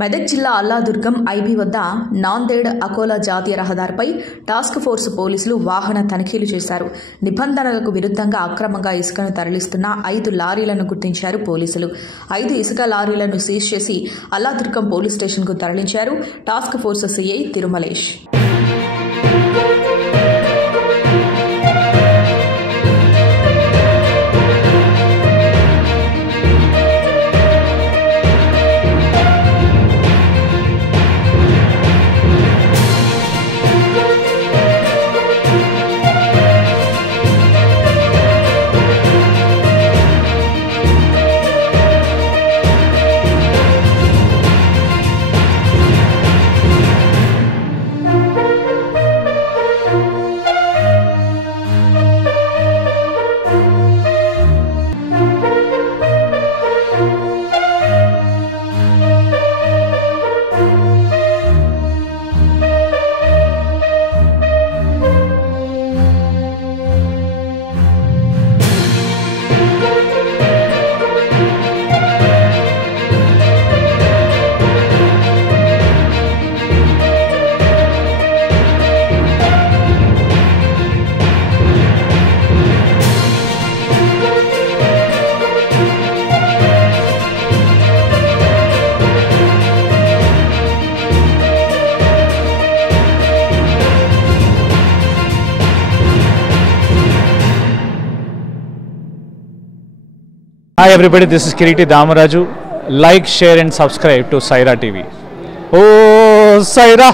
మెదక్ జిల్లా అల్లాదుర్గం ఐబీ వద్ద నాందేడ్ అకోలా జాతీయ రహదారిపై టాస్క్ ఫోర్స్ పోలీసులు వాహన తనిఖీలు చేశారు. నిబంధనలకు విరుద్ధంగా అక్రమంగా ఇసుకను తరలిస్తున్న 5 లారీలను గుర్తించారు పోలీసులు. 5 ఇసుక లారీలను సీజ్ చేసి అల్లాదుర్గం పోలీస్ స్టేషన్కు తరలించారు task force CI Tirumalesh. Hi everybody, this is Kiriti Damaraju. Like, share and subscribe to Saira TV. Oh, Saira!